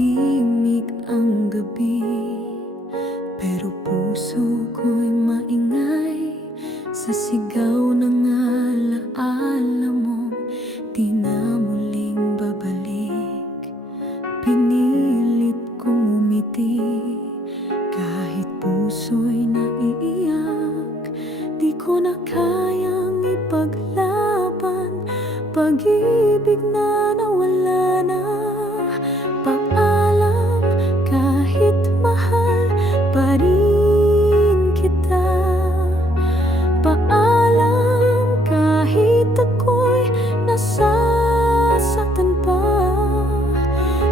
Tahimik ang gabi, pero puso ko'y maingay sa sigaw ng alaala mo. Di na muling babalik. Pinilit kong umiti kahit puso'y naiiyak. Di ko na kayang ipaglaban pag-ibig na nawala na. Paalam, kahit mahal pa rin kita. Paalam, kahit ako'y nasasaktan pa.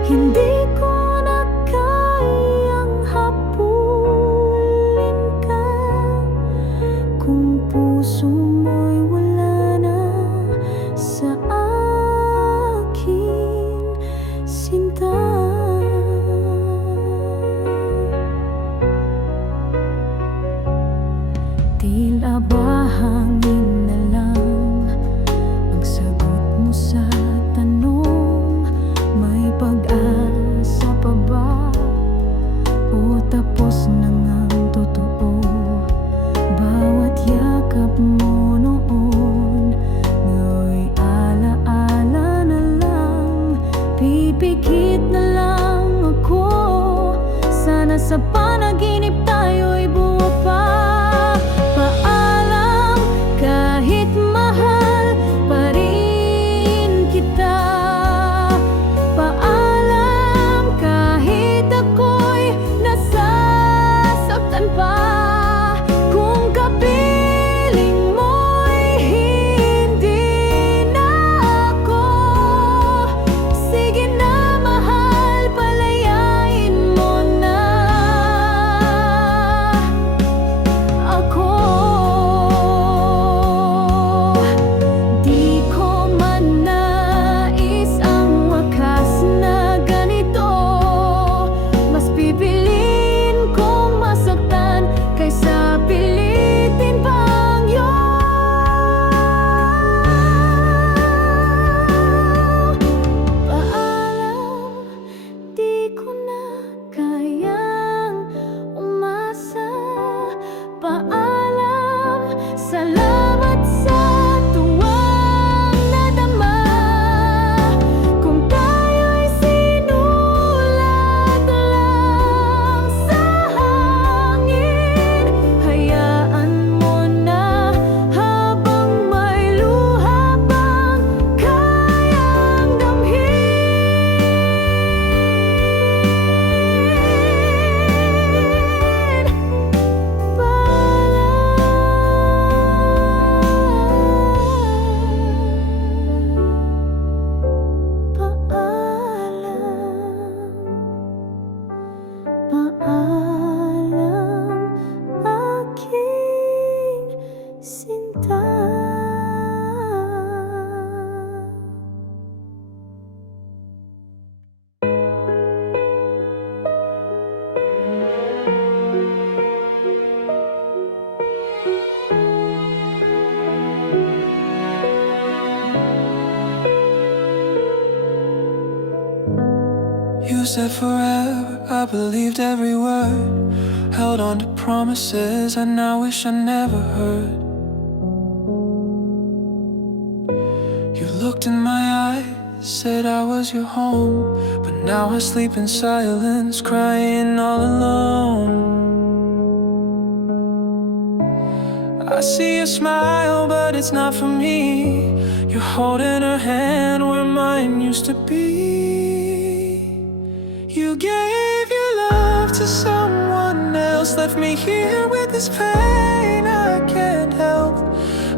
Hindi ko na kayang habulin ka kung puso mo'y wala na sa akin, sinta. Tila ba hangin na lang ang sagot mo sa tanong, may pag-asa pa ba o tapos na ngang totoo? Bawat yakap mo noon, nga'y alaala na lang. Pipikit na lang ako, sana sa panaginip tayo'y buo pa. Paalam, kahit mahal pa rin kita. Paalam, kahit ako'y nasasaktan pa. Kung kapiling mo'y hindi na ako, sige na mahal, palayain mo na ako. Di ko man nais ang wakas na ganito. Mas pipiliin kong masaktan kaysa pilitin pang paalam, di ko na kayang umasa. Paalam, salamat sa tuwang nadama. Kung tayo'y sinulat lang sa hangin, hayaan mo na habang may luha pang kayang damhin. Paalam, aking sinta. You said forever, I believed every word. Held on to promises I now wish I never heard. You looked in my eyes, said I was your home, but now I sleep in silence, crying all alone. I see a smile, but it's not for me. You're holding her hand where mine used to be. You gave your love to someone else, left me here with this pain I can't help.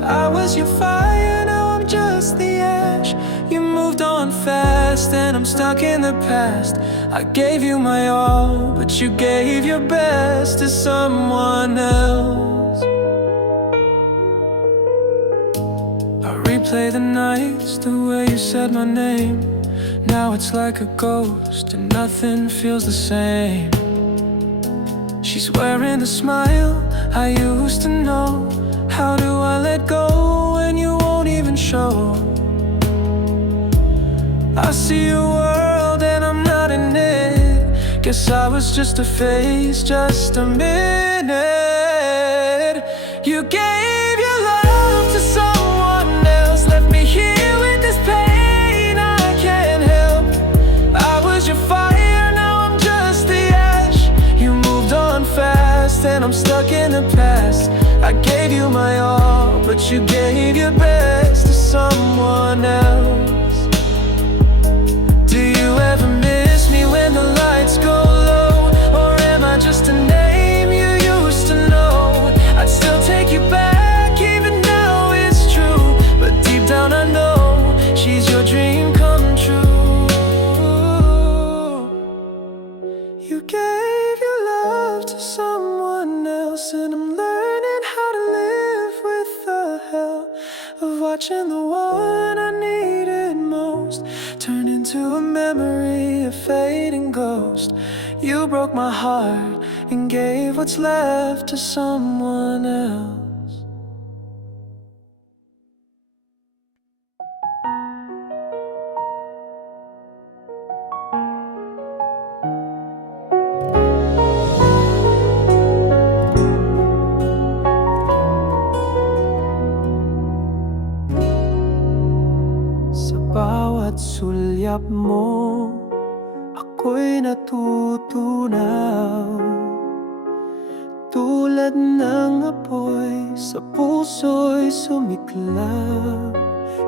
I was your fire, now I'm just the ash. You moved on fast and I'm stuck in the past. I gave you my all, but you gave your best to someone else. I replay the nights, the way you said my name. Now it's like a ghost and nothing feels the same. She's wearing the smile I used to know. How do I let go when you won't even show? I see a world and I'm not in it. Guess I was just a phase, just a minute. You gave your love to someone else, left me here with this pain I can't help. I was your fire, now I'm just the ash. You moved on fast and I'm stuck in the past. I gave you my all, but you gave your best to someone else. Do you ever miss me when the lights go low? Or am I just a name you used to know? I'd still take you back, even now it's true. But deep down I know she's your dream come true. You gave your love to someone else, and I'm learning how to live with the hell of watching the one I needed most turn into a memory, a fading ghost. You broke my heart and gave what's left to someone else. Sa bawat sulyap mo, ako'y natutunaw. Tulad ng apoy, sa puso'y sumiklab.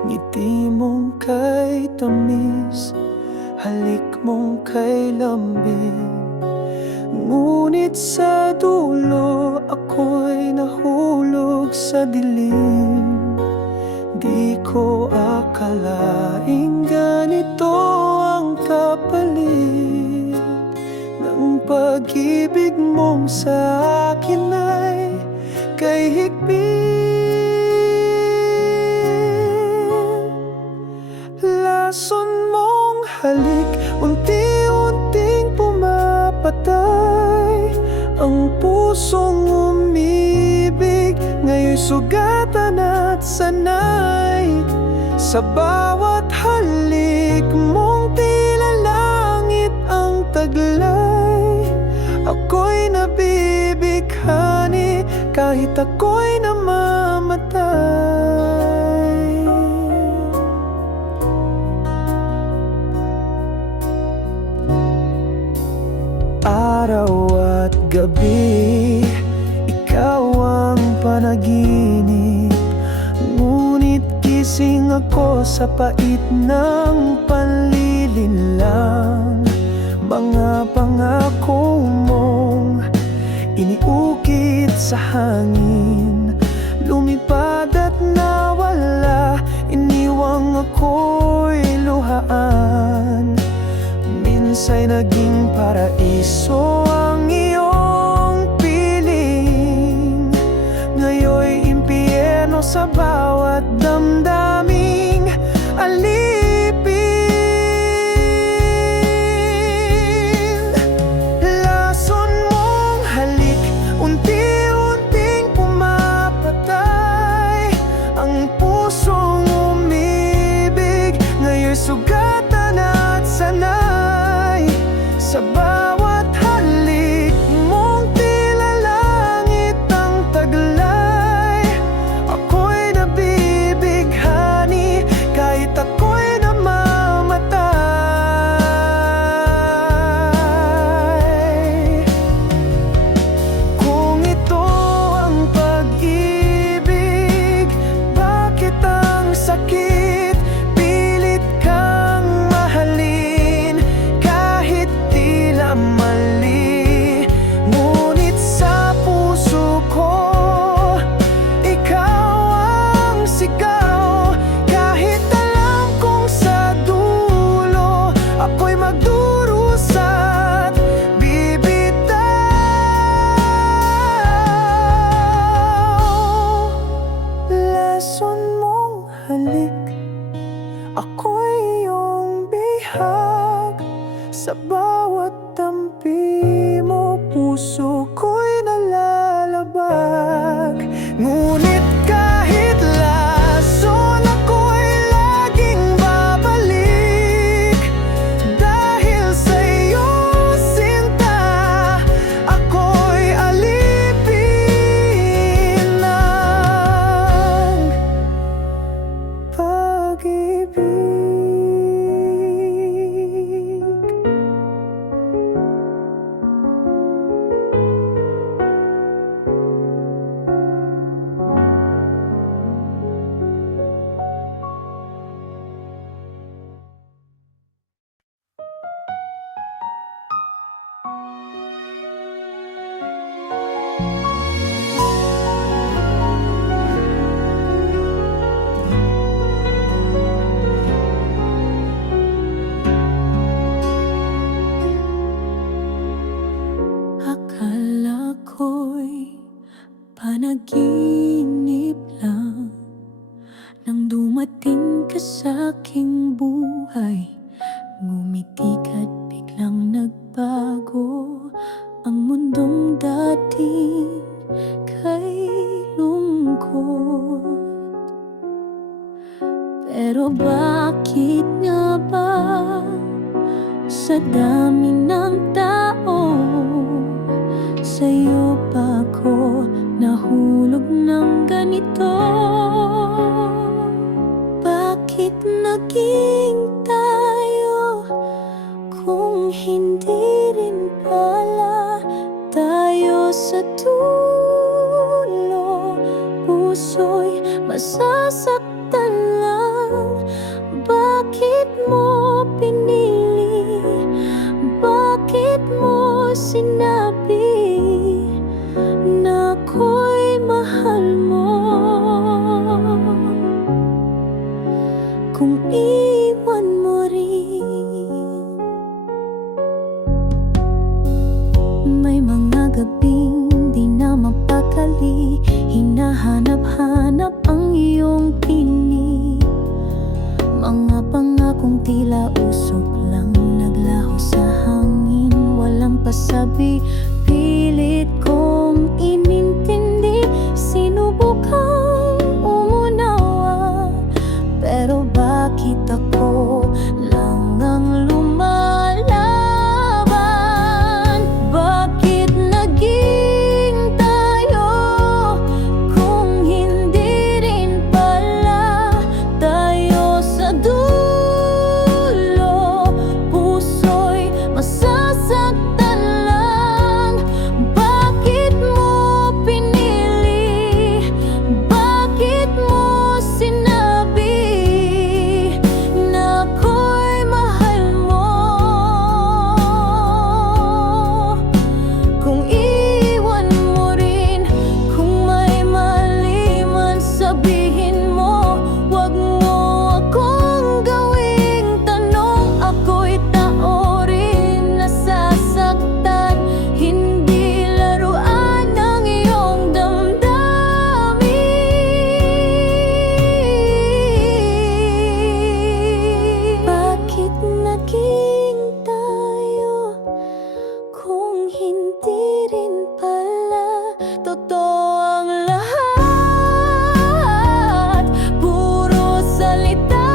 Ngiti mong kay tamis, halik mong kay lambing. Ngunit sa dulo, ako'y nahulog sa dilim. Di ko akalaing ganito ang kapalit ng pag-ibig mong sa akin ay kay higpit. Lason mong halik, unti-unting pumapatay ang pusong umibig. Ngayon'y sugatan at sanay. Sa bawat halik mong tila langit ang taglay. Ako'y nabibighani kahit ako'y namamatay. Araw at gabi, ikaw ang panaginip. Ngunit gising ako sa pait ng panlilinlang. Mga pangako mong iniukit sa hangin, lumipad at nawala, iniwang ako'y luhaan. Minsa'y naging paraiso ang iyong piling, ngayon'y impyerno sa bawat damdaming alipin. Lason mong halik, unti-unting pumapatay ang pusong umibig. Ngayon'y sugatan at sanay. Sa bawat halik mong tila langit ang taglay. Ako'y nabibighani kahit ako'y namamatay. Kung ito ang pag-ibig, bakit ang sakit? Pilit kang mahalin kahit tila mali. Ngunit sa puso ko, ikaw ang sigaw. Kahit alam kong sa dulo, ako'y magdurusa't bibitaw. Lason mong halik, ako'y iyong bihag. Sa bawat tampi mo, puso ko'y nalalabag. Ngunit kahit lason, ako'y laging babalik. Dahil sa iyo, sinta panaginip lang nang dumating ka sa aking buhay. Ngumiti ka't biglang nagbago ang mundong dating kay lungkot. Pero bakit nga ba sa dami ng tao sa'yo pa ako nahulog ng ganito? Bakit naging tayo kung hindi rin pala tayo sa dulo? Puso'y masasaktan lang. Bakit mo pinili? Bakit mo sinabi na ako'y mahal mo? Kung iwan mo rin. May mga gabing di na mapakali, hinahanap-hanap ang iyong piling. Mga pangakong tila usok lang, naglaho sa hangin, walang pasabi. Pilit kong inintindi, sinubukang umunawa, pero bakit ako lang ang lumalaban? Bakit naging tayo kung hindi rin pala tayo sa dulo? Puso'y masasaktan lang. Bakit mo pinili? Bakit mo sinabi na ako'y mahal mo? Kung iwan mo rin, kung may mali man sabihin mo, wag mo akong gawing tanong. Ako'y tao rin, nasasaktan, hindi laruan ng iyong damdamin. Bakit naging tayo kung hindi rin pala totoo ang lahat? Puro salita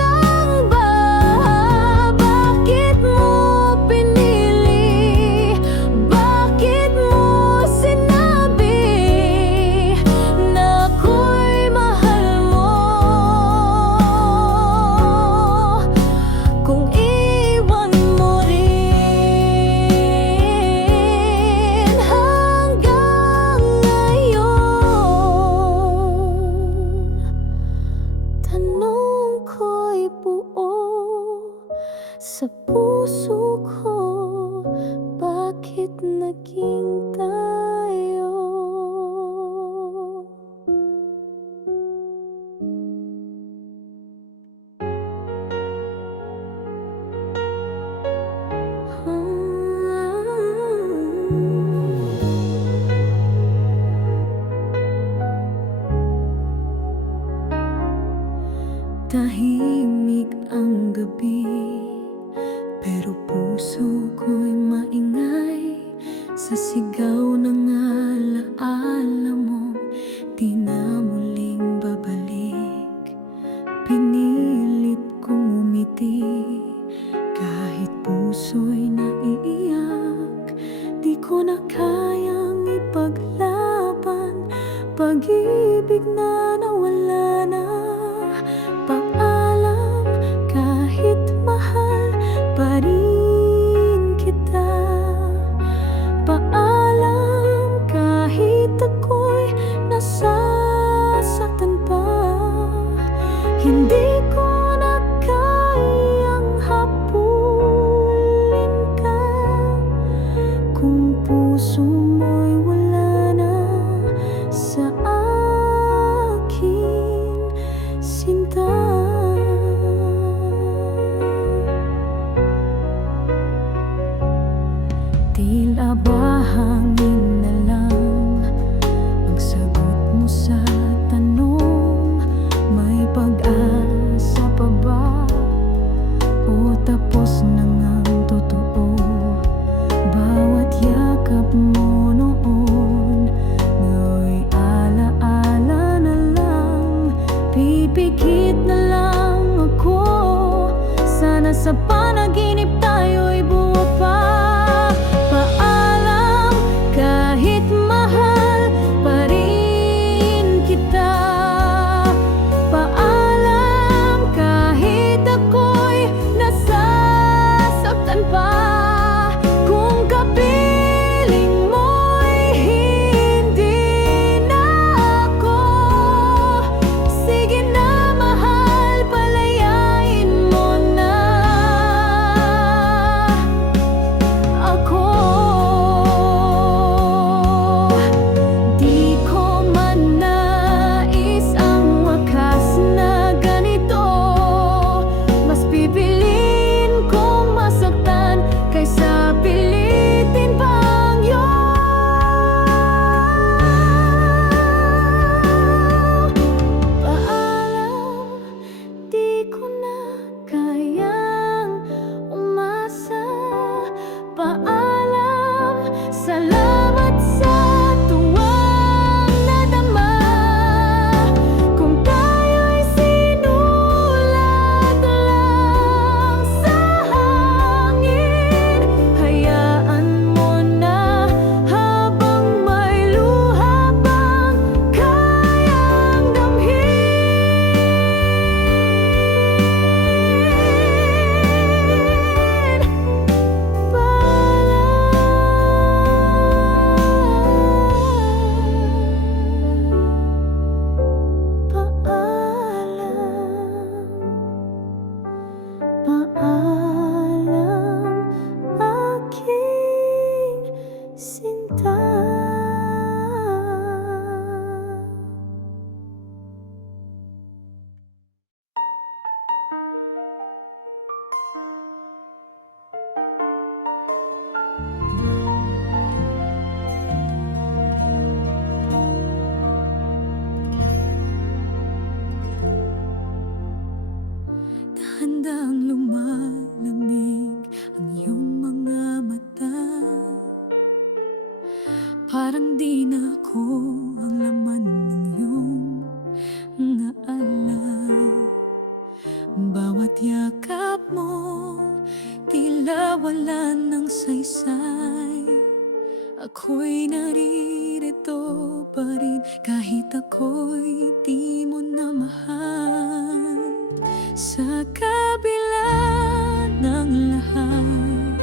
lang ba? Bakit mo pinili? Bakit mo sinabi na ako'y mahal mo? Kung iwan mo rin hanggang ngayon, tanong ko'y buo sa puso ko. Bakit naging tayo? Tahimik ang gabi, pero puso ko'y maingay sa sigaw ng alaala mo. Di na muling babalik, pinilit kong umiti, kahit puso'y naiiyak. Di ko na kayang ipaglaban pag-ibig na nawala na. Paalam, kahit mahal pa rin kita. Paalam, kahit ako'y nasasaktan pa. Hindi ko na kayang habulin ka kung puso mo'y wala na sa akin, sinta. Tila ba hangin na lang ang sabi harap mo noon, ngayon'y alaala na lang. Pipikit na lang ako, sana sa panaginip tayo'y buo pa. Paalam, kahit mahal pa rin kita. Paalam, kahit ako'y nasasaktan pa. Kung kapiling mo'y hindi na ako, sige na mahal, palayain mo na ako. Di ko man nais ang wakas na ganito, mas pipiliin kong masaktan kaysa pilitin pang paalam, di ko na kayang umasa. Paalam, salamat sa tuwang nadama. Kung tayo'y sinulat lang sa hangin, hayaan mo na habang may luha pang kayang damhin. Paalam, aking sinta. Dahan-dahang lumalamig ang iyong mga mata. Parang di na ako ang laman ng iyong mga alay. Bawat yakap mo, tila wala ng saysay. Ako'y naririto pa rin kahit ako'y di mo na mahal. Sa kabila ng lahat,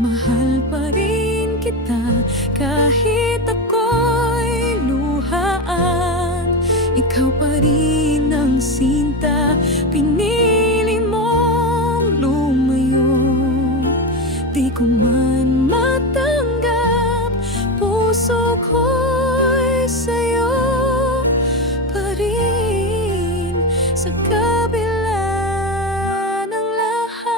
mahal pa rin kita kahit ako'y luhaan. Ikaw pa rin ang sinta, pinili mong lumayo. Di ko man matanggap, puso ko'y sa'yo pa rin. Sa kabila ng lahat,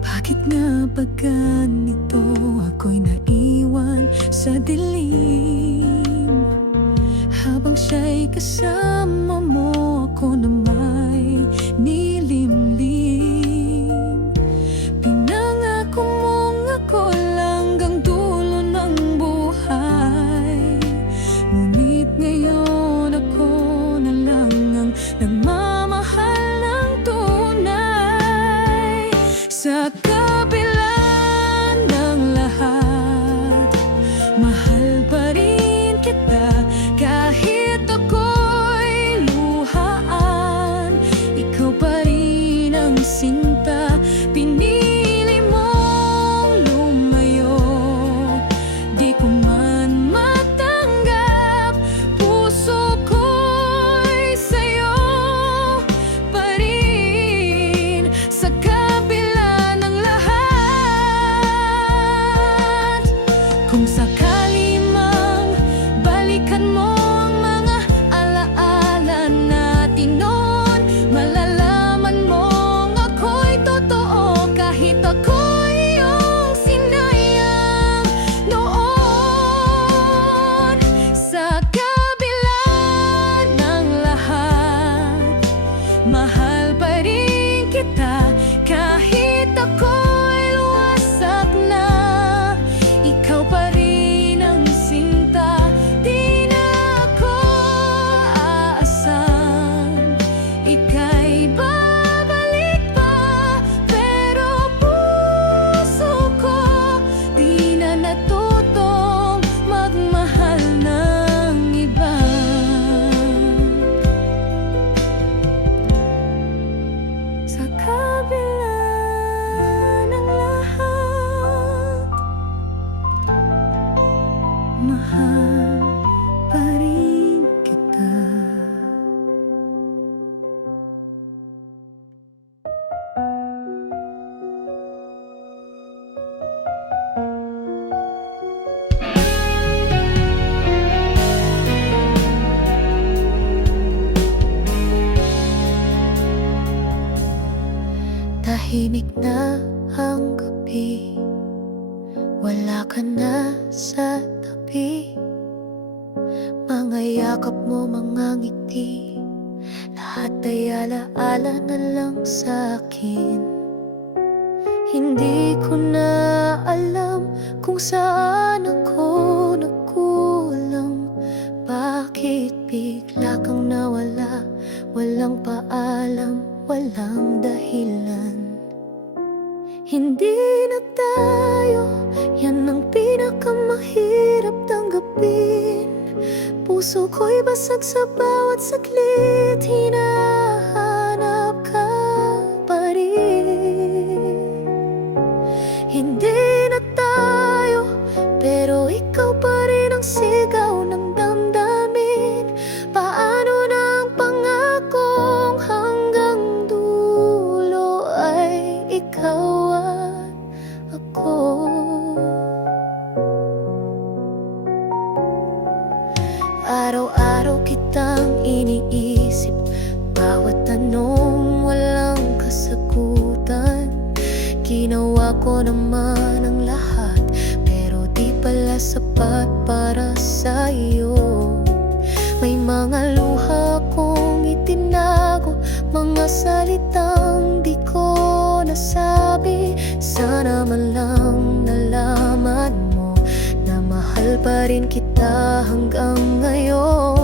bakit nga ba ganito ako'y naiwan sa dilim? Habang siya'y kasama mo, ako na may nilimlim. Pinangako mong ako lang hanggang dulo ng buhay, ngunit ngayon ako na lang ang nagmamahal ng tunay. Sa kabila ng lahat, mahal pa rin kita kahit ako'y luhaan. Ikaw pa rin ang sinta, pinili mong lumayo. Di ko man matanggap, puso ko'y sa'yo pa rin. Sa kabila ng lahat, kung sakali mang balikan mo ang mga alaala natin noon, malalaman mong ako'y totoo kahit ako'y iyong sinayang noon. Sa kabila ng lahat, mahal pa rin kita Tahimik na ang gabi, wala ka na sa tabi. Mga yakap mo, mga ngiti, lahat ay alaala na lang sa'kin. Hindi ko na alam kung saan ako nagkulang. Bakit bigla kang nawala, walang paalam, walang dahilan. Hindi na tayo, yan ang pinakamahirap tanggapin. Puso ko'y basag sa bawat saglit, hinahanap ka pa rin. Hindi na tayo, pero ikaw pa rin ang sigaw ng damdamin. Paano na ang pangakong hanggang dulo ay ikaw at ako? Araw-araw kitang iniisip, bawat tanong walang kasagutan. Ginawa ko naman ang lahat, pero di pala sapat para sa'yo. May mga luha kong itinago, mga salitang di ko nasabi. Sana man lang nalaman mo na mahal pa rin kita hanggang ngayon.